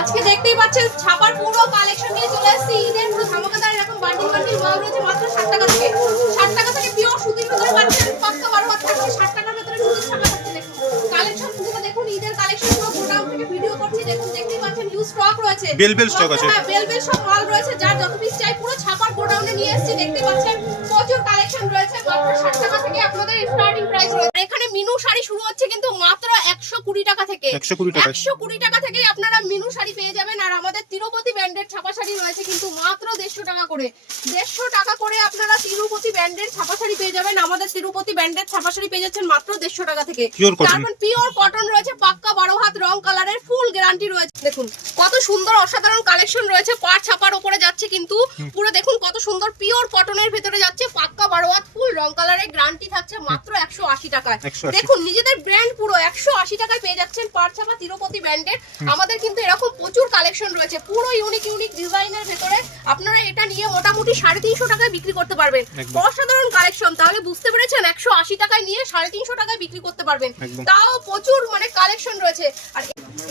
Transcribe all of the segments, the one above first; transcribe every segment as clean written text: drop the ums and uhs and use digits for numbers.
আজকে দেখতেই পাচ্ছেন ছাপার পুরো কালেকশন নিয়ে চলে আসছি ঈদের পুরো ধামাকাদার এরকম বান্ডিল বান্ডিল মাল রয়েছে মাত্র 60 টাকা থেকে। 60 টাকা থেকে পিওর সুতির ভিতরে পাচ্ছেন পাক্কা 12 হাত থাকবে 60 টাকার ভিতরে সুতির ছাপা থাকছে। দেখুন কালেকশন পুরো দেখুন ঈদের কালেকশন পুরো গোডাউন থেকে ভিডিও করছি দেখুন দেখতেই পাচ্ছেন হিউজ স্টক রয়েছে বেল স্টক আছে বেল সব মাল রয়েছে যার যত পিস চাই পুরো ছাপার গোডাউনে নিয়ে এসেছি দেখতে পাচ্ছেন প্রচুর কালেকশন রয়েছে মাত্র 60 টাকা থেকে আপনাদের স্টার্টিং প্রাইস রয়েছে। এখানে মিনু শাড়ি শুরু হচ্ছে কিন্তু মাত্র 120 টাকা থেকে 120 টাকা থেকে আপনারা মিনু শাড়ি পেয়ে যাবেন। আর আমাদের তিরুপতি ব্র্যান্ডের ছাপা শাড়ি রয়েছে কিন্তু মাত্র 150 টাকা করে 150 টাকা করে আপনারা তিরুপতি ব্র্যান্ডের ছাপা শাড়ি পেয়ে যাবেন। আমাদের তিরুপতি ব্র্যান্ডের ছাপা শাড়ি পেয়ে যাচ্ছেন মাত্র 150 টাকা থেকে। তারপর পিওর কটন রয়েছে পাক্কা 12 হাত রং কালারের ফুল গ্যারান্টি রয়েছে। দেখুন কত সুন্দর অসাধারণ কালেকশন রয়েছে পাট ছাপার উপরে যাচ্ছে কিন্তু পুরো দেখুন কত সুন্দর পিওর কটনের ভিতরে যাচ্ছে পাক্কা 12 হাত ফুল রং কালারের গ্যারান্টি থাকছে মাত্র 180 টাকায়। দেখুন নিজেদের ব্র্যান্ড পুরো 180 টাকায় পেয়ে যাচ্ছেন পাট ছাপা তিরুপতি ব্র্যান্ডের। আমাদের কিন্তু এরকম প্রচুর কালেকশন রয়েছে পুরো ইউনিক ডিজাইনের ভিতরে আপনারা এটা নিয়ে মোটামুটি 350 টাকায় বিক্রি করতে পারবেন। অসাধারণ কালেকশন তাহলে বুঝতে পেরেছেন 180 টাকায় নিয়ে 350 টাকায় বিক্রি করতে পারবেন তাও প্রচুর মানে কালেকশন রয়েছে। আর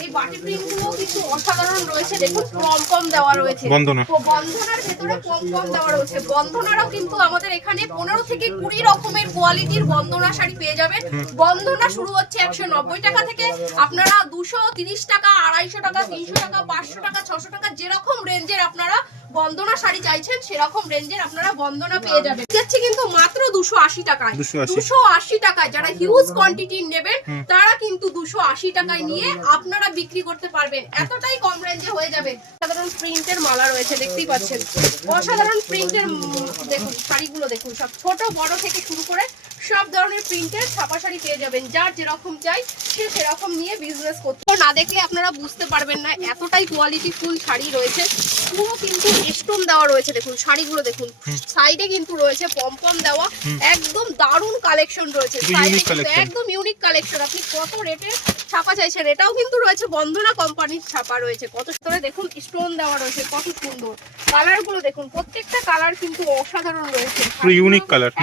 এই বাটি প্রিন্টগুলো কিছু অসাধারণ রয়েছে দেখুন কম দেওয়া রয়েছে বন্ধনার ভিতরে কম দেওয়া রয়েছে। বন্ধনারও কিন্তু আমাদের এখানে 15 থেকে 20 রকমের কোয়ালিটির বন্ধনা শাড়ি পেয়ে যাবেন। বন্ধনা শুরু হচ্ছে 190 টাকা থেকে আপনারা 230 টাকা 250 টাকা 300 টাকা 500 টাকা 600 টাকা যেরকম রেঞ্জের আপনারা বন্ধনা শাড়ি চাইছেন সেরকম রেঞ্জের আপনারা বন্ধনা পেয়ে যাবেন। যাচ্ছে কিন্তু মাত্র 280 টাকায় 280 টাকায় যারা হিউজ কোয়ান্টিটি নেবেন তারা কিন্তু 280 টাকায় নিয়ে আপনারা বিক্রি করতে পারবেন এতটাই কম রেঞ্জে হয়ে যাবে। সাধারণ প্রিন্টের মালা রয়েছে দেখতেই পাচ্ছেন অসাধারণ প্রিন্টের দেখুন শাড়িগুলো দেখুন সব ছোট বড় থেকে শুরু করে সব ধরনের প্রিন্টের ছাপা শাড়ি পেয়ে যাবেন। যার যেরকম চাই সে সেরকম নিয়ে বিজনেস করতে না দেখলে আপনারা বুঝতে পারবেন না এতটাই কোয়ালিটি ফুল শাড়ি রয়েছে। পুরো কিন্তু স্টোন দেওয়া রয়েছে দেখুন শাড়িগুলো দেখুন সাইডে কিন্তু রয়েছে পম দেওয়া একদম দারুণ কালেকশন রয়েছে একদম ইউনিক কালেকশন। আপনি কত রেটে ছাপা চাইছেন এটাও কিন্তু রয়েছে বন্ধনা কোম্পানির ছাপা রয়েছে কত সুন্দর দেখুন স্টোন দেওয়া রয়েছে কত সুন্দর কালার গুলো দেখুন প্রত্যেকটা কালার কিন্তু অসাধারণ রয়েছে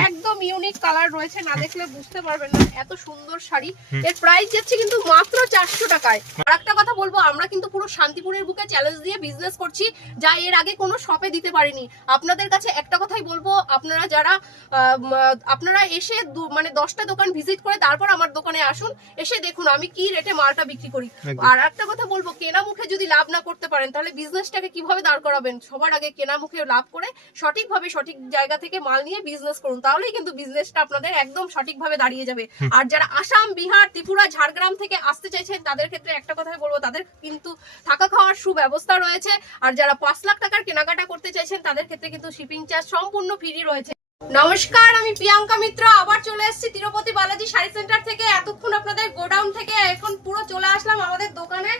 একদম ইউনিক কালার রয়েছে না দেখলে বুঝতে পারবেন না এত সুন্দর শাড়ি। এর প্রাইস যাচ্ছে কিন্তু মাত্র 400 টাকায়। আর একটা কথা বলবো আমরা কিন্তু পুরো শান্তিপুরের বুকে চ্যালেঞ্জ দিয়ে বিজনেস করছি যা এর আগে কোনো শপে দিতে পারিনি। আপনাদের কাছে একটা কথাই বলবো আপনারা যারা আপনারা এসে মানে 10টা দোকান ভিজিট করে তারপর আমার দোকানে আসুন এসে দেখুন আমি কি রেটে মালটা বিক্রি করি। আর একটা কথা বলবো কেনা মুখে যদি লাভ না করতে পারেন তাহলে বিজনেসটাকে কিভাবে দাঁড় করাবেন। সবার আগে কেনা মুখে লাভ করে সঠিকভাবে সঠিক জায়গা থেকে মাল নিয়ে বিজনেস করুন তাহলেই কিন্তু বিজনেসটা আপনাদের একদম সঠিকভাবে দাঁড়িয়ে যাবে। আর যারা আসাম বিহার ত্রিপুরা ঝাড়গ্রাম থেকে আসতে চাইছেন তাদের ক্ষেত্রে একটা কথাই বলবো তাদের কিন্তু থাকা খাওয়ার সুব্যবস্থা রয়েছে। আর যারা 5 লাখ টাকার কেনাকাটা করতে চাইছেন তাদের ক্ষেত্রে কিন্তু শিপিং চার্জ সম্পূর্ণ ফ্রি রয়েছে। নমস্কার আমি প্রিয়াঙ্কা মিত্র আবার চলে এসেছি তিরুপতি বালাজি শাড়ি সেন্টার থেকে। এতক্ষণ আপনাদের গোডাউন থেকে এখন পুরো চলে আসলাম আমাদের দোকানে।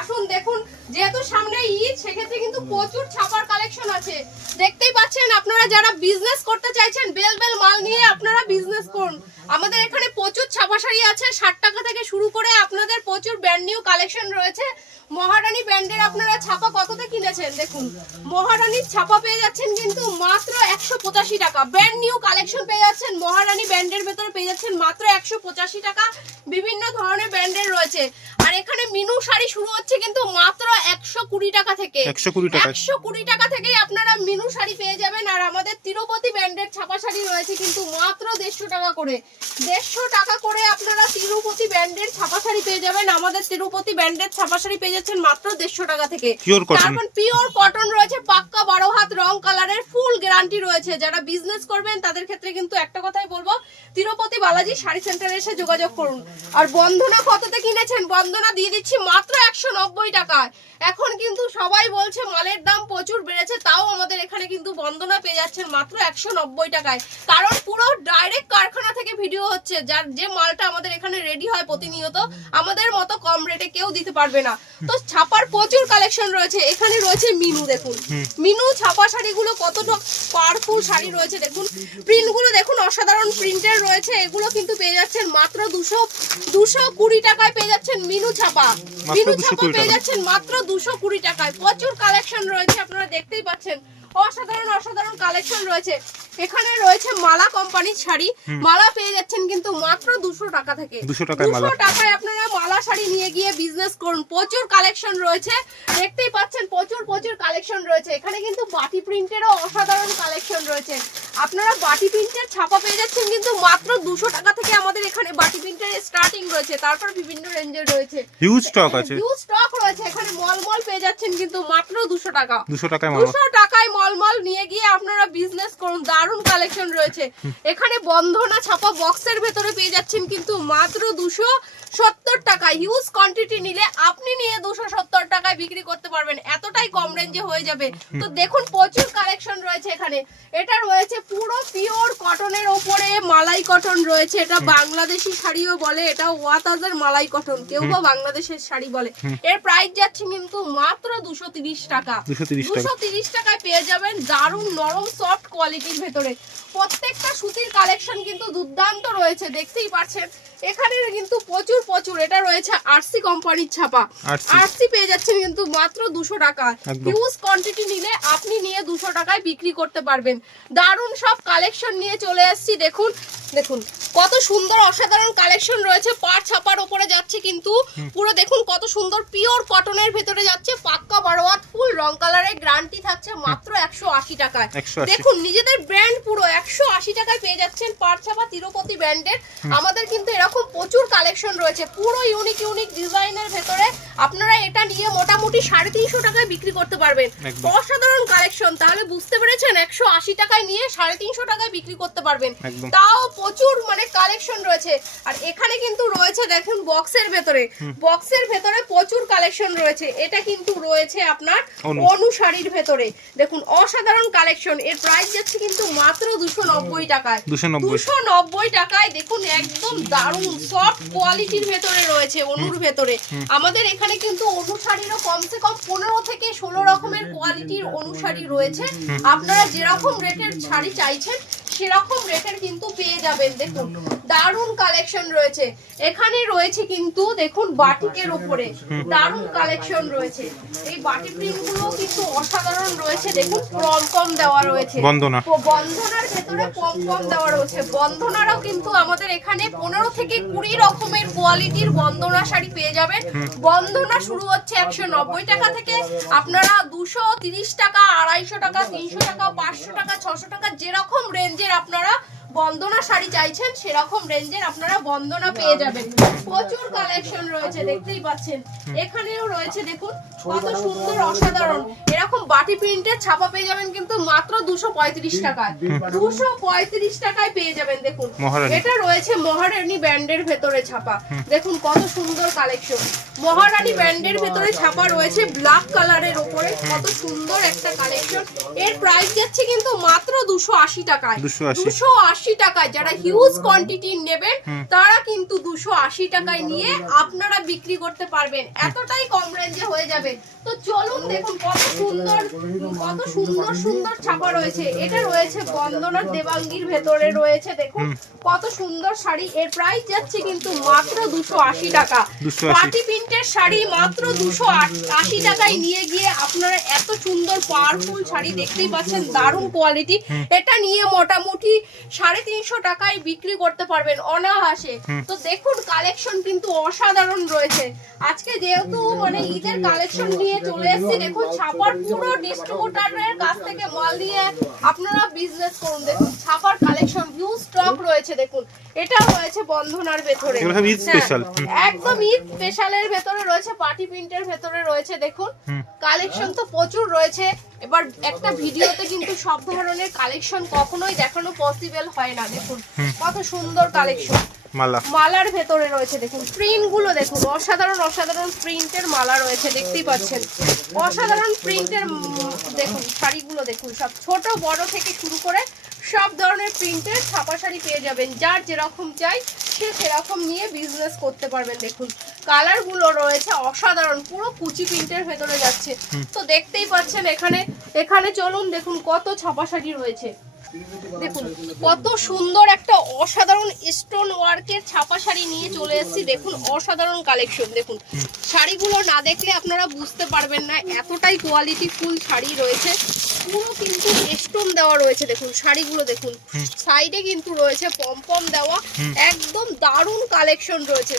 আসুন দেখুন যেহেতু সামনে ঈদ সেক্ষেত্রে কিন্তু প্রচুর ছাপার কালেকশন আছে দেখতেই পাচ্ছেন। আপনারা যারা বিজনেস করতে চাইছেন বেল মাল নিয়ে আপনারা বিজনেস করুন। আমাদের এখানে প্রচুর ছাপা শাড়ি আছে 60 টাকা থেকে শুরু করে আপনাদের প্রচুর ব্র্যান্ড নিউ কালেকশন রয়েছে। মহারানী ব্র্যান্ডের আপনারা ছাপা কততে কিনেছেন দেখুন মহারানীর ছাপা পেয়ে যাচ্ছেন কিন্তু মাত্র 185 টাকা। ব্র্যান্ড নিউ কালেকশন পেয়ে যাচ্ছেন মহারানী ব্র্যান্ডের ভেতরে পেয়ে যাচ্ছেন মাত্র 185 টাকা। বিভিন্ন ধরনের ব্র্যান্ডের রয়েছে। আর এখানে মিনু শাড়ি শুরু হচ্ছে কিন্তু মাত্র 120 টাকা থেকে 120 টাকা থেকেই আপনারা মিনু শাড়ি পেয়ে যাবেন। আর আমাদের তিরুপতি ব্র্যান্ডের ছাপা শাড়ি রয়েছে কিন্তু মাত্র 150 টাকা করে 150 টাকা করে আপনারা তিরুপতি ব্র্যান্ডের ছাপা শাড়ি পেয়ে যাবেন। আমাদের তিরুপতি ব্র্যান্ডের ছাপা শাড়ি পেয়ে যাচ্ছেন মাত্র 150 টাকা থেকে। তারপর পিওর কটন রয়েছে পাক্কা 12 হাত রং কালারের ফুল গ্যারান্টি রয়েছে। যারা বিজনেস করবেন তাদের ক্ষেত্রে কিন্তু একটা কথাই বলবো তিরুপতি বালাজি শাড়ি সেন্টারে এসে যোগাযোগ করুন। আর বন্ধনা কততে কিনেছেন বন্ধনা দিয়ে দিচ্ছি মাত্র 190 টাকায়। এখন কিন্তু সবাই বলছে মালের দাম প্রচুর বেড়েছে তাও আমাদের এখানে কিন্তু বন্ধনা পেয়ে যাচ্ছেন মাত্র 190 টাকায়। কারণ পুরো ডাইরেক্ট কারখানা থেকে ভিডিও হচ্ছে যার যে মালটা আমাদের এখানে রেডি হয় প্রতিনিয়ত আমাদের মতো কম রেটে কেউ দিতে পারবে না। তো ছাপার প্রচুর কালেকশন রয়েছে। এখানে রয়েছে মিনু দেখুন মিনু ছাপা শাড়িগুলো কতটা পাওয়ারফুল শাড়ি রয়েছে দেখুন প্রিন্টগুলো দেখুন অসাধারণ প্রিন্টের রয়েছে। এগুলো কিন্তু পেয়ে যাচ্ছেন মাত্র 220 টাকায় পেয়ে যাচ্ছেন মিনু ছাপা পেয়ে যাচ্ছেন মাত্র 220 টাকায়। প্রচুর কালেকশন রয়েছে আপনারা দেখতেই পাচ্ছেন অসাধারণ কালেকশন রয়েছে। এখানে রয়েছে মালা কোম্পানির শাড়ি, মালা পেয়ে যাচ্ছেন কিন্তু মাত্র 200 টাকা থেকে। 200 টাকায় মালা। 200 টাকায় আপনারা মালা শাড়ি নিয়ে গিয়ে বিজনেস করুন। প্রচুর কালেকশন রয়েছে, দেখতেই পাচ্ছেন প্রচুর কালেকশন রয়েছে। এখানে কিন্তু বাটি প্রিন্টেরও অসাধারণ কালেকশন রয়েছে। আপনারা বাটি প্রিন্টের ছাপা পেয়ে যাচ্ছেন কিন্তু মাত্র 200 টাকা থেকে। আমাদের এখানে বাটি প্রিন্টের স্টার্টিং রয়েছে, তারপর বিভিন্ন রেঞ্জের রয়েছে, হিউজ স্টক আছে, হিউজ স্টক রয়েছে। এখানে মলমল পেয়ে যাচ্ছেন কিন্তু মাত্র 200 টাকা। 200 টাকায় মালা। 200 টাকায় মলমল নিয়ে গিয়ে আপনারা বিজনেস করুন। দারুণ কালেকশন রয়েছে। এখানে বন্ধনা ছাপা বক্সের ভেতরে পেয়ে যাচ্ছেন কিন্তু মাত্র 270 টাকা। হিউজ কোয়ান্টিটি নিলে আপনি নিয়ে 270 টাকায় বিক্রি করতে পারবেন, এতটাই কম রেঞ্জে হয়ে যাবে। তো দেখুন প্রচুর কালেকশন রয়েছে এখানে। এটা রয়েছে পুরো পিওর কটনের ওপরে মালাই কটন রয়েছে। এটা বাংলাদেশি শাড়িও বলে, এটা ওয়াতাজের মালাই কটন, কেউ বা বাংলাদেশের শাড়ি বলে। এর প্রাইস যাচ্ছে কিন্তু মাত্র 230 টাকা। 230 টাকায় পেয়ে যাবেন দারুণ নরম সফট কোয়ালিটির ভেতরে। প্রত্যেকটা সুতির কালেকশন কিন্তু দুর্দান্ত রয়েছে, দেখতেই পাচ্ছেন। এখানে কিন্তু প্রচুর এটা রয়েছে আরসি কোম্পানির ছাপা। আরসি পেয়ে যাচ্ছেন কিন্তু মাত্র 200 টাকা। হিউজ কোয়ান্টিটি নিলে আপনি নিয়ে 200 টাকায় বিক্রি করতে পারবেন। দারুণ সব কালেকশন নিয়ে চলে এসেছি। দেখুন কত সুন্দর অসাধারণ কালেকশন রয়েছে। পাট ছাপার উপরে যাচ্ছে কিন্তু পুরো দেখুন কত সুন্দর পিওর কটনের ভেতরে যাচ্ছে। পাক্কা বারোয়াট ফুল রং কালারের গ্যারান্টি থাকছে মাত্র 180 টাকায়। দেখুন নিজেদের ব্র্যান্ড পুরো 180 টাকায় পেয়ে যাচ্ছেন পাট ছাপা তিরুপতি ব্র্যান্ডের। আমাদের কিন্তু এরকম প্রচুর কালেকশন রয়েছে পুরো ইউনিক ডিজাইনের ভেতরে। আপনারা এটা নিয়ে মোটামুটি 350 টাকায় বিক্রি করতে পারবেন। অসাধারণ কালেকশন। তাহলে বুঝতে পেরেছেন 180 টাকায় নিয়ে 350 টাকায় বিক্রি করতে পারবেন, তাও প্রচুর মানে কালেকশন রয়েছে। আর এখানে কিন্তু রয়েছে দেখুন বক্সের ভেতরে প্রচুর কালেকশন রয়েছে। এটা কিন্তু রয়েছে আপনার অনু শাড়ির ভেতরে। দেখুন অসাধারণ কালেকশন। এর প্রাইস যাচ্ছে কিন্তু মাত্র 290 টাকায়। 290 টাকায় দেখুন একদম দারুণ সফট কোয়ালিটির ভেতরে রয়েছে অনুর ভেতরে। আমাদের এখানে কিন্তু অনু শাড়িরও কমসে কম 15 থেকে 16 রকমের কোয়ালিটির অনু শাড়ি রয়েছে। আপনারা যেরকম রেটের শাড়ি চাইছেন সেরকম রেটের কিন্তু পেয়ে যাবেন। দেখুন দারুণ কালেকশন রয়েছে। এখানে রয়েছে কিন্তু দেখুন বাটিকের উপরে দারুণ কালেকশন রয়েছে। এই বাটি প্রিন্ট গুলো কিন্তু অসাধারণ রয়েছে। দেখুন কম দেওয়া রয়েছে, বন্ধনার ভেতরে কম দেওয়া রয়েছে। বন্ধনারও কিন্তু আমাদের এখানে 15 থেকে 20 রকমের কোয়ালিটির বন্ধনা শাড়ি পেয়ে যাবেন। বন্ধনা শুরু হচ্ছে 190 টাকা থেকে। আপনারা 230 টাকা, 250 টাকা, 300 টাকা, 500 টাকা, 600 টাকা যেরকম রেঞ্জের আপনারা বন্দনা শাড়ি চাইছেন সেরকম রেঞ্জের আপনারা বন্দনা পেয়ে যাবেন। প্রচুর কালেকশন রয়েছে, দেখতেই পাচ্ছেন। এখানেও রয়েছে দেখুন কত সুন্দর অসাধারণ এরকম বাটি প্রিন্টের ছাপা পেয়ে যাবেন কিন্তু মাত্র 235 টাকায়। 235 টাকায় পেয়ে যাবেন। দেখুন এটা রয়েছে মহারানী ব্র্যান্ডের ভেতরে ছাপা। দেখুন কত সুন্দর কালেকশন। মহারানী ব্র্যান্ডের ভেতরে ছাপা রয়েছে ব্ল্যাক কালারের উপরে। কত সুন্দর একটা কালেকশন। এর প্রাইস যাচ্ছে কিন্তু মাত্র 280 টাকায়। 280 টাকায়। যারা হিউজ কোয়ান্টিটি নেবেন তারা কিন্তু 280 টাকায় নিয়ে আপনারা বিক্রি করতে পারবেন, এতটাই কম রেঞ্জে হয়ে যাবে। তো চলুন দেখুন কত সুন্দর ছাপা রয়েছে। এটা রয়েছে বন্দনার দেবাঙ্গীর ভেতরে রয়েছে। দেখুন কত সুন্দর শাড়ি। এর প্রাইস যাচ্ছে কিন্তু মাত্র 280 টাকা। পার্টি প্রিন্টের শাড়ি মাত্র 280 টাকায় নিয়ে গিয়ে আপনারা এত সুন্দর পাওয়ারফুল শাড়ি দেখতেই পাচ্ছেন, দারুণ কোয়ালিটি। এটা নিয়ে মোটামুটি 350 টাকায় বিক্রি করতে পারবেন অনায়াসে। তো দেখুন কালেকশন কিন্তু অসাধারণ রয়েছে। আজকে যেহেতু মানে ঈদের কালেকশন নিয়ে চলে এসেছি, দেখুন ছাপার পুরো ডিস্ট্রিবিউটরের কাছ থেকে মাল নিয়ে আপনারা বিজনেস করুন। দেখুন ছাপার কালেকশন হিউজ স্টক রয়েছে। দেখুন এটা রয়েছে বন্ধনার ভেতরে, একদম ঈদ স্পেশালের ভেতরে রয়েছে, পার্টি প্রিন্টের ভেতরে রয়েছে। দেখুন কালেকশন তো প্রচুর রয়েছে। এবার একটা ভিডিওতে কিন্তু সব ধরনের কালেকশন কখনোই দেখানো পসিবল হয় না। দেখুন কত সুন্দর কালেকশন। মালার ভেতরে রয়েছে দেখুন প্রিন্ট গুলো, দেখুন অসাধারণ প্রিন্টের মালা রয়েছে, দেখতেই পাচ্ছেন। অসাধারণ প্রিন্টের দেখুন শাড়িগুলো দেখুন, সব ছোট বড় থেকে শুরু করে সব ধরনের প্রিন্টের ছাপা শাড়ি পেয়ে যাবেন। যার যেরকম চাই সে সেরকম নিয়ে বিজনেস করতে পারবেন। দেখুন কালার গুলো রয়েছে অসাধারণ, পুরো কুচি প্রিন্টের ভেতরে যাচ্ছে। তো দেখতেই পাচ্ছেন এখানে চলুন দেখুন কত ছাপা শাড়ি রয়েছে। দেখুন কত সুন্দর একটা অসাধারণ স্টোন ওয়ার্কের ছাপা শাড়ি নিয়ে চলে এসেছি। দেখুন অসাধারণ কালেকশন। দেখুন শাড়িগুলো না দেখলে আপনারা বুঝতে পারবেন না, এতটাই কোয়ালিটি ফুল শাড়ি রয়েছে। পুরো কিন্তু স্টোন দেওয়া রয়েছে। দেখুন শাড়িগুলো দেখুন, সাইডে কিন্তু রয়েছে পমপম দেওয়া, একদম দারুণ কালেকশন রয়েছে,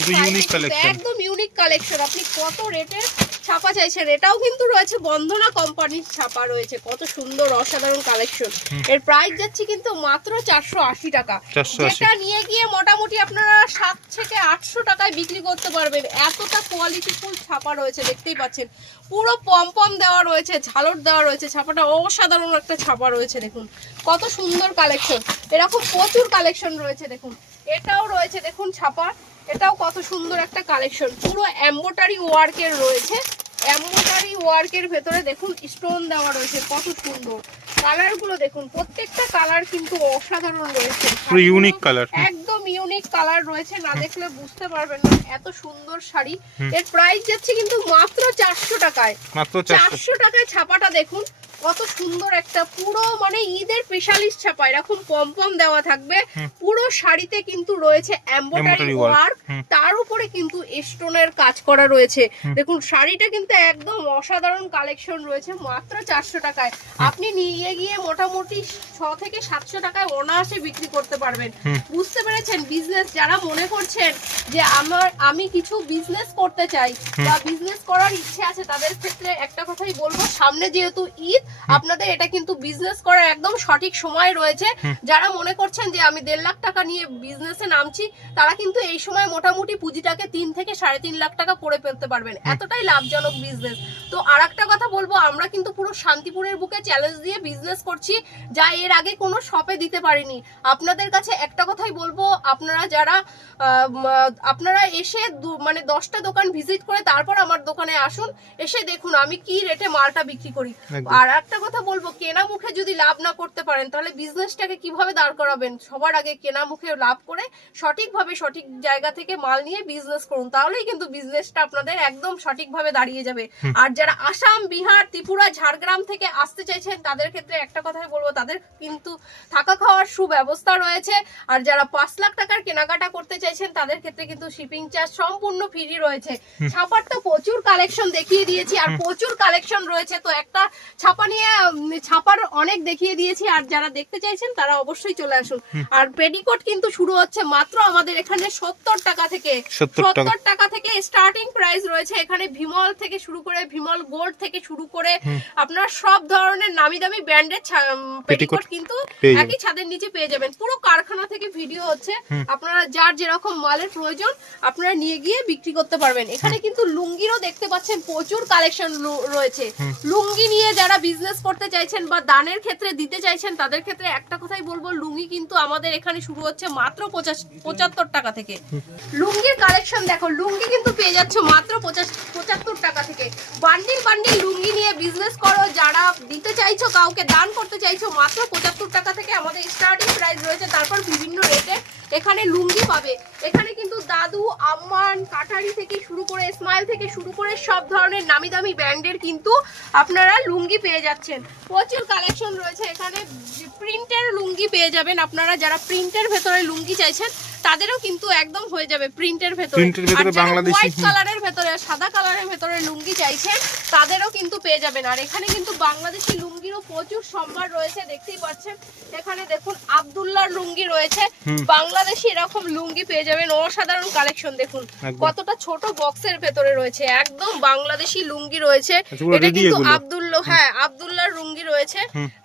একদম ইউনিক কালেকশন। আপনি কত রেটের ছাপা চাইছেন, এটাও কিন্তু রয়েছে বন্ধনা কোম্পানির ছাপা রয়েছে। কত সুন্দর অসাধারণ কালেকশন। এর প্রাইস যাচ্ছে কিন্তু মাত্র 480 টাকা, যেটা নিয়ে গিয়ে মোটামুটি আপনারা 7 থেকে 800 টাকায় বিক্রি করতে পারবেন। এতটা কোয়ালিটি ফুল ছাপা রয়েছে, দেখতেই পাচ্ছেন পুরো পমপম দেওয়া রয়েছে, ঝালর দেওয়া রয়েছে, ছাপাটা অসাধারণ একটা ছাপা রয়েছে। দেখুন কত সুন্দর কালেকশন, এরকম প্রচুর কালেকশন রয়েছে। দেখুন এটাও রয়েছে, দেখুন ছাপা, এটাও কত সুন্দর একটা কালেকশন, পুরো এমব্রয়ডারি ওয়ার্কের রয়েছে। এমব্রয়ডারি ওয়ার্কের ভেতরে দেখুন স্টোন দেওয়া রয়েছে, কত সুন্দর। কালার গুলো দেখুন, প্রত্যেকটা কালার কিন্তু অসাধারণ রয়েছে, ইউনিক কালার, একদম ইউনিক কালার রয়েছে, না দেখলে বুঝতে পারবেন না এত সুন্দর শাড়ি। এর প্রাইস যাচ্ছে কিন্তু মাত্র 400 টাকায়, মাত্র 400 টাকায়। ছাপাটা দেখুন কত সুন্দর একটা, পুরো মানে ঈদের স্পেশালিস্ট ছাপা, এরকম পমপম দেওয়া থাকবে। পুরো শাড়িতে কিন্তু রয়েছে এমব্রয়ডারি ওয়ার্ক, তার উপরে কিন্তু স্টোনের কাজ করা রয়েছে। দেখুন শাড়িটা কিন্তু একদম অসাধারণ কালেকশন রয়েছে, মাত্র 400 টাকায়। আপনি নিয়ে গিয়ে মোটামুটি 6 থেকে 700 টাকায় অনায়াসে বিক্রি করতে পারবেন। বুঝতে পেরেছেন? বিজনেস যারা মনে করছেন যে আমি কিছু বিজনেস করতে চাই বা বিজনেস করার ইচ্ছে আছে, তাদের ক্ষেত্রে একটা কথাই বলবো, সামনে যেহেতু ঈদ, আপনাদের এটা কিন্তু বিজনেস করার একদম সঠিক সময় রয়েছে। যারা মনে করছেন যে আমি 1.5 লাখ টাকা নিয়ে বিজনেসে নামছি, তারা কিন্তু এই সময় মোটামুটি পুঁজিটাকে 3 থেকে 3.5 লাখ টাকা করে ফেলতে পারবেন, এতটাই লাভজনক বিজনেস। তো আরেকটা কথা বলবো, আমরা কিন্তু পুরো শান্তিপুরের বুকে চ্যালেঞ্জ দিয়ে বিজনেস করছি, যা এর আগে কোনো শপে দিতে পারিনি। আপনাদের কাছে একটা কথাই বলবো, আপনারা এসে মানে 10টা দোকান ভিজিট করে তারপর আমার দোকানে আসুন, এসে দেখুন আমি কি রেটে মালটা বিক্রি করি। আর একটা কথা বলবো, কেনা মুখে যদি লাভ না করতে পারেন তাহলে বিজনেসটাকে কিভাবে দাঁড় করাবেন? সবার আগে কেনা মুখে লাভ করে সঠিকভাবে সঠিক জায়গা থেকে মাল নিয়ে বিজনেস করুন, তাহলেই কিন্তু বিজনেসটা আপনাদের একদম সঠিকভাবে দাঁড়িয়ে যাবে। আর যারা আসাম, বিহার, ত্রিপুরা, ঝাড়গ্রাম থেকে আসতে চাইছেন, তাদের ক্ষেত্রে একটা কথাই বলবো, তাদের কিন্তু থাকা খাওয়ার সুব্যবস্থা রয়েছে। আর যারা 5 লাখ টাকার কেনাকাটা করতে চাইছেন, তাদের ক্ষেত্রে কিন্তু শিপিং চার্জ সম্পূর্ণ ফ্রি রয়েছে। ছাপার তো প্রচুর কালেকশন দেখিয়ে দিয়েছি, আর প্রচুর কালেকশন রয়েছে, তো একটা ছাপা নিয়ে ছাপার অনেক দেখিয়ে দিয়েছি। আর যারা দেখতে চাইছেন তারা অবশ্যই চলে আসুন। আর পেটিকোট কিন্তু শুরু হচ্ছে মাত্র আমাদের এখানে 70 টাকা থেকে, 70 টাকা থেকে স্টার্টিং প্রাইস রয়েছে। এখানে ভিমল থেকে শুরু করে, ভিমল গোল্ড থেকে শুরু করে আপনারা সব ধরনের নামি দামি ব্র্যান্ডের পেটিকোট কিন্তু একই ছাদের নিচে পেয়ে যাবেন। পুরো কারখানা থেকে ভিডিও হচ্ছে, আপনারা যার যেরকম মালের প্রয়োজন আপনারা নিয়ে গিয়ে বিক্রি করতে পারবেন। এখানে কিন্তু লুঙ্গিরও দেখতে পাচ্ছেন প্রচুর কালেকশন রয়েছে। লুঙ্গি নিয়ে যারা বিজনেস করতে চাইছেন বা দানের ক্ষেত্রে দিতে চাইছেন, তাদের ক্ষেত্রে একটা কথাই বলবো, লুঙ্গি কিন্তু আমাদের এখানে শুরু হচ্ছে মাত্র 75 টাকা থেকে। লুঙ্গির কালেকশন দেখো, লুঙ্গি কিন্তু পেয়ে যাচ্ছ মাত্র 75 টাকা থেকে। বান্ডিল বান্ডিল লুঙ্গি নিয়ে বিজনেস করো, যারা দিতে চাইছো, কাউকে দান করতে চাইছো, মাত্র 75 টাকা থেকে আমাদের স্টার্টিং প্রাইস রয়েছে। তারপর বিভিন্ন রেটে এখানে লুঙ্গি পাবে। এখানে কিন্তু দাদু, আম্মান, কাটারি থেকে শুরু করে, স্মাইল থেকে শুরু করে সব ধরনের নামি দামি ব্র্যান্ডের কিন্তু আপনারা লুঙ্গি পেয়ে যাচ্ছেন। প্রচুর কালেকশন রয়েছে এখানে। প্রিন্টের লুঙ্গি পেয়ে যাবেন আপনারা, যারা প্রিন্টের ভেতরে লুঙ্গি চাইছেন তাদেরও কিন্তু একদম হয়ে যাবে প্রিন্টের ভেতরে। হোয়াইট কালারের ভেতরে, সাদা কালারের ভেতরে লুঙ্গি চাইছেন তাদেরও কিন্তু পেয়ে যাবেন। আর এখানে কিন্তু বাংলাদেশি লুঙ্গিরও প্রচুর সম্ভার রয়েছে, দেখতেই পাচ্ছেন। এখানে দেখুন আব্দুল্লাহর লুঙ্গি রয়েছে, বাংলাদেশি এরকম লুঙ্গি পেয়ে যাবেন। অসাধারণ কালেকশন দেখুন, কতটা ছোট বক্সের ভেতরে রয়েছে, একদম বাংলাদেশি লুঙ্গি রয়েছে। এটা কিন্তু আব্দুল্লাহর লুঙ্গি রয়েছে।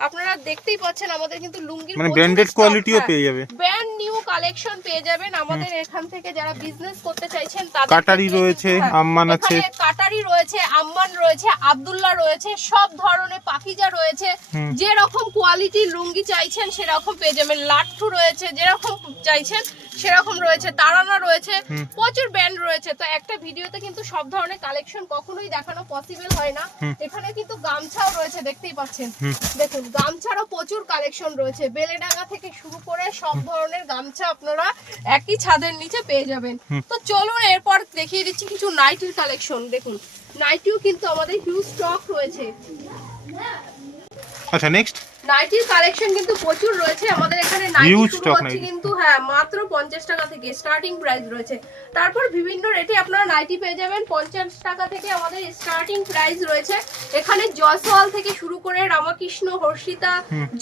আপনারা দেখতেই পাচ্ছেন আমাদের কিন্তু লুঙ্গির মানে ব্র্যান্ডেড কোয়ালিটিও পেয়ে যাবে, ব্র্যান্ড নিউ কালেকশন পেয়ে যাবেন আমাদের এখান থেকে। যারা বিজনেস করতে চাইছেন তাদের কাটারি রয়েছে, আম্মান আছে, কাটারি রয়েছে, আম্মান রয়েছে, আব্দুল্লাহ রয়েছে, সব ধরনের পাকিজা রয়েছে। যে রকম কোয়ালিটির লুঙ্গি চাইছেন সেরকম পেয়ে যাবেন। লাট্টু রয়েছে, যেরকম চাইছেন সেরকম রয়েছে, তারানা রয়েছে, প্রচুর ব্র্যান্ড রয়েছে। তো একটা ভিডিওতে কিন্তু সব ধরনের কালেকশন কখনোই দেখানো পসিবল হয় না। এখানে কিন্তু গামছাও রয়েছে, দেখতেই পাচ্ছেন। দেখুন গামছারও প্রচুর কালেকশন রয়েছে, বেলেডাঙ্গা থেকে শুরু করে সব ধরনের গামছা আপনারা একই ছাদের নিচে পেয়ে যাবেন। তো চলুন এরপর দেখিয়ে দিচ্ছি কিছু নাইটির কালেকশন। দেখুন নাইটিও কিন্তু আমাদের হিউজ স্টক রয়েছে। আচ্ছা নেক্সট নাইটির কালেকশন কিন্তু প্রচুর রয়েছে আমাদের এখানে। নাইটি শুরু হচ্ছে কিন্তু হ্যাঁ মাত্র 50 টাকা থেকে স্টার্টিং প্রাইস রয়েছে। তারপর বিভিন্ন রেটে আপনারা নাইটি পেয়ে যাবেন। 50 টাকা থেকে আমাদের স্টার্টিং প্রাইস রয়েছে। এখানে জয়সওয়াল থেকে শুরু করে রামকৃষ্ণ, হর্ষিতা,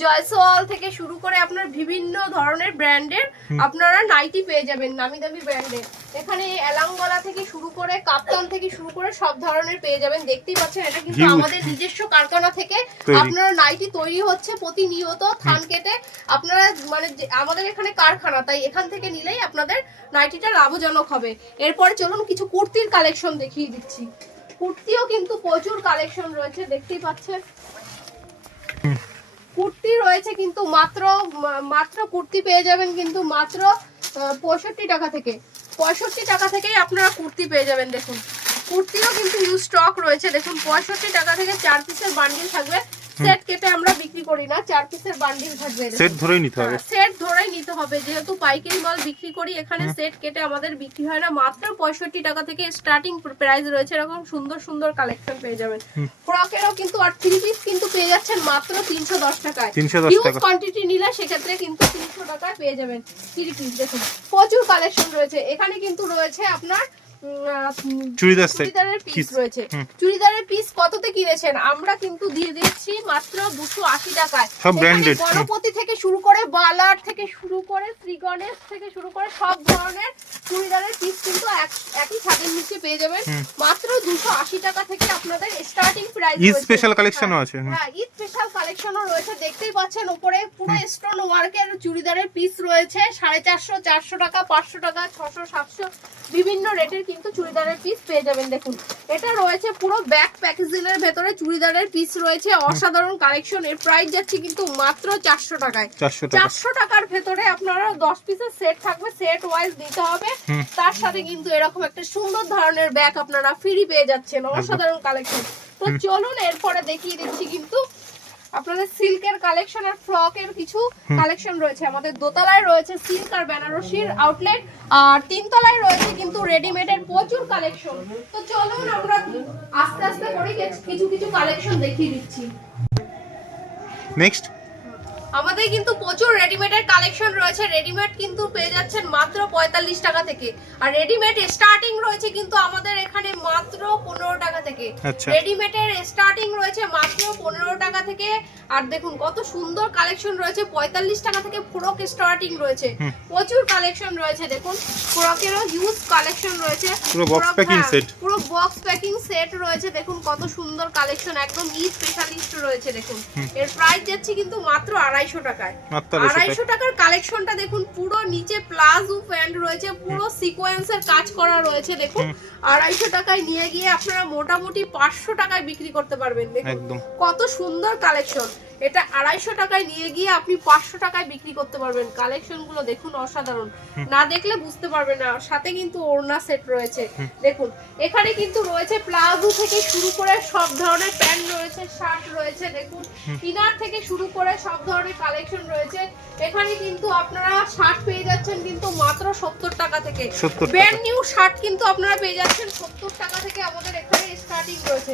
জয়সওয়াল থেকে শুরু করে আপনার বিভিন্ন ধরনের ব্র্যান্ডের আপনারা নাইটি পেয়ে যাবেন, নামি দামি ব্র্যান্ডের। এখানে এলাঙ্গলা থেকে শুরু করে কাপ্তান থেকে শুরু করে সব ধরনের পেয়ে যাবেন। দেখতেই পাচ্ছেন এটা কিন্তু আমাদের নিজস্ব কারখানা থেকে আপনারা নাইটি তৈরি হচ্ছে প্রতিনিয়ত থান কেটে। আপনারা মানে আমাদের এখানে কারখানা, তাই এখান থেকে নিলেই আপনাদের নাইটিটা লাভজনক হবে। এরপরে চলুন কিছু কুর্তির কালেকশন দেখিয়ে দিচ্ছি। কুর্তিও কিন্তু প্রচুর কালেকশন রয়েছে, দেখতেই পাচ্ছেন। কুর্তি রয়েছে কিন্তু মাত্র কুর্তি পেয়ে যাবেন কিন্তু মাত্র 65 টাকা থেকে। 65 টাকা থেকেই আপনারা কুর্তি পেয়ে যাবেন। দেখুন কুর্তিও কিন্তু ইউজ স্টক রয়েছে। দেখুন 65 টাকা থেকে 4 পিসের বান্ডিল থাকবে। সেট কেটে আমরা বিক্রি করি না, 4 পিসের বান্ডিল থাকবে। সেট ধরেই নিতে হবে, সেট ধরেই নিতে হবে, যেহেতু পাইকারি মাল বিক্রি করি। এখানে সেট কেটে আমাদের বিক্রি হয় না। মাত্র 65 টাকা থেকে স্টার্টিং প্রাইস রয়েছে। এরকম সুন্দর সুন্দর কালেকশন পেয়ে যাবেন। ফ্রকেরও কিন্তু আর 3 পিস কিন্তু পেয়ে যাচ্ছেন মাত্র 310 টাকায়। 310 টাকা কোয়ান্টিটি নিলে সেক্ষেত্রে কিন্তু 300 টাকায় পেয়ে যাবেন 3 পিস। দেখুন প্রচুর কালেকশন রয়েছে। এখানে কিন্তু রয়েছে আপনার চুড়িদারের পিস রয়েছে। চুড়িদারের পিস কততে কিনেছেন? আমরা কিন্তু দিয়ে দিচ্ছি মাত্র 280 টাকায়। সব ব্র্যান্ডেড, গণপতি থেকে শুরু করে বালার থেকে শুরু করে শ্রীগণেশ থেকে শুরু করে সব ধরনের চুড়িদারের পিস কিন্তু একই ছাদের নিচে পেয়ে যাবেন। মাত্র 280 টাকা থেকে আপনাদের স্টার্টিং প্রাইস রয়েছে। ঈদ স্পেশাল কালেকশনও আছে। হ্যাঁ ঈদ স্পেশাল কালেকশনও রয়েছে। দেখতেই পাচ্ছেন উপরে পুরো স্টোন ওয়ার্কের চুড়িদারের পিস রয়েছে। 450, 400 টাকা, 500 টাকা, 600, 700 বিভিন্ন রেটের কিন্তু চুড়িদারের পিস পেয়ে যাবেন। দেখুন এটা রয়েছে পুরো ব্যাক প্যাকেজিংয়ের ভেতরে চুড়িদারের পিস রয়েছে। অসাধারণ কালেকশন। এর প্রাইস যাচ্ছে কিন্তু মাত্র 400 টাকায়। 400 টাকার ভেতরে আপনারা 10 পিসের সেট থাকবে, সেট ওয়াইজ দিতে হবে। তার সাথে কিন্তু এরকম একটা সুন্দর ধরনের ব্যাগ আপনারা ফ্রি পেয়ে যাচ্ছেন। অসাধারণ কালেকশন। তো চলুন এরপরে দেখিয়ে দিচ্ছি কিন্তু আপনাদের সিল্কের কালেকশন আর ফ্রকের কিছু কালেকশন রয়েছে। আমাদের দোতলায় রয়েছে সিল্ক আর বেনারসির আউটলেট, আর তিনতলায় রয়েছে কিন্তু রেডিমেডের প্রচুর কালেকশন। তো চলুন আমরা আস্তে আস্তে করে কিছু কালেকশন দেখিয়ে দিচ্ছি। নেক্সট আমাদের কিন্তু প্রচুর রেডিমেডের কালেকশন রয়েছে। রেডিমেড কিন্তু পেয়ে যাচ্ছেন মাত্র 45 টাকা থেকে। আর রেডিমেড স্টার্টিং রয়েছে কিন্তু আমাদের এখানে মাত্র 15 টাকা থেকে। রেডিমেডের স্টার্টিং রয়েছে মাত্র 15 টাকা থেকে। আর দেখুন কত সুন্দর কালেকশন রয়েছে। 45 টাকা থেকে ফ্রক স্টার্টিং রয়েছে। প্রচুর কালেকশন রয়েছে। দেখুন ফ্রকেরও হিউজ কালেকশন রয়েছে। পুরো বক্স প্যাকিং সেট, পুরো বক্স প্যাকিং সেট রয়েছে। দেখুন কত সুন্দর কালেকশন, একদম ঈদ স্পেশালিস্ট রয়েছে। দেখুন এর প্রাইস যাচ্ছে কিন্তু মাত্র 250 টাকায়। 250 টাকার কালেকশনটা দেখুন। পুরো নিচে প্লাজো প্যান্ট রয়েছে, পুরো সিকোয়েন্সের কাজ করা রয়েছে। দেখুন 250 টাকায় নিয়ে গিয়ে আপনারা মোটামুটি 500 টাকায় বিক্রি করতে পারবেন। দেখুন কত সুন্দর কালেকশন। এটা 250 টাকায় নিয়ে গিয়ে আপনি 500 টাকায় বিক্রি করতে পারবেন। কালেকশন গুলো দেখুন অসাধারণ, না দেখলে বুঝতে পারবেন না। সাথে কিন্তু ওড়না সেট রয়েছে। দেখুন এখানে কিন্তু রয়েছে প্লাজো থেকে শুরু করে সব ধরনের প্যান্ট রয়েছে, শার্ট রয়েছে। দেখুন ইনার থেকে শুরু করে সব ধরনের কালেকশন রয়েছে। এখানে কিন্তু আপনারা শার্ট পেয়ে যাচ্ছেন কিন্তু মাত্র 70 টাকা থেকে। ব্র্যান্ড নিউ শার্ট কিন্তু আপনারা পেয়ে যাচ্ছেন 70 টাকা থেকে। আমাদের এখানে স্টার্টিং রয়েছে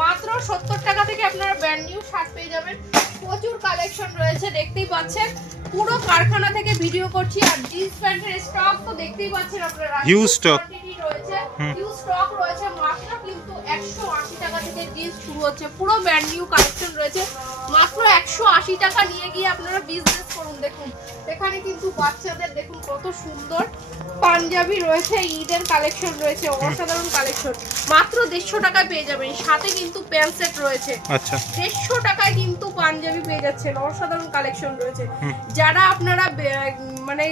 মাত্র 70 টাকা থেকে আপনারা ব্র্যান্ড নিউ শার্ট পেয়ে যাবেন। প্রচুর কালেকশন রয়েছে, দেখতেই পাচ্ছেন। পুরো কারখানা থেকে ভিডিও করছি। আর জিন্স প্যান্টের স্টক তো দেখতেই পাচ্ছেন আপনারা, হিউজ স্টক রয়েছে। হিউজ স্টক রয়েছে। মাত্র কিন্তু 180 টাকা থেকে জিন্স শুরু হচ্ছে। পুরো ব্র্যান্ড নিউ কালেকশন রয়েছে। মাত্র 180 টাকা নিয়ে গিয়ে আপনারা বিজনেস করুন। দেখুন এখানে কিন্তু বাচ্চাদের দেখুন কত সুন্দর পাঞ্জাবি রয়েছে। ঈদের কালেকশন রয়েছে, অসাধারণ কালেকশন। মাত্র 150 টাকায় পেয়ে যাবেন। সাথে কিন্তু প্যান্ট সেট রয়েছে। আচ্ছা 150 টাকায় কিন্তু পাঞ্জাবি পেয়ে যাচ্ছেন। অসাধারণ কালেকশন রয়েছে। যারা আপনারা মানে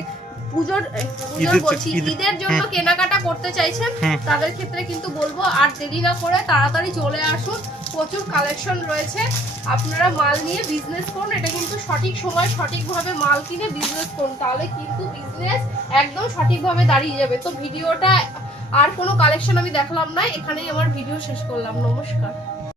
পুজোর বলছি ঈদের জন্য কেনাকাটা করতে চাইছেন তাদের ক্ষেত্রে কিন্তু বলবো আর দেরি না করে তাড়াতাড়ি চলে আসুন। প্রচুর কালেকশন রয়েছে। আপনারা মাল নিয়ে বিজনেস করুন। এটা কিন্তু সঠিক সময় সঠিকভাবে মাল কিনে বিজনেস করুন, তাহলে কিন্তু বিজনেস একদম সঠিকভাবে দাঁড়িয়ে যাবে। তো ভিডিওটা আর কোনো কালেকশন আমি দেখালাম না, এখানেই আমার ভিডিও শেষ করলাম। নমস্কার।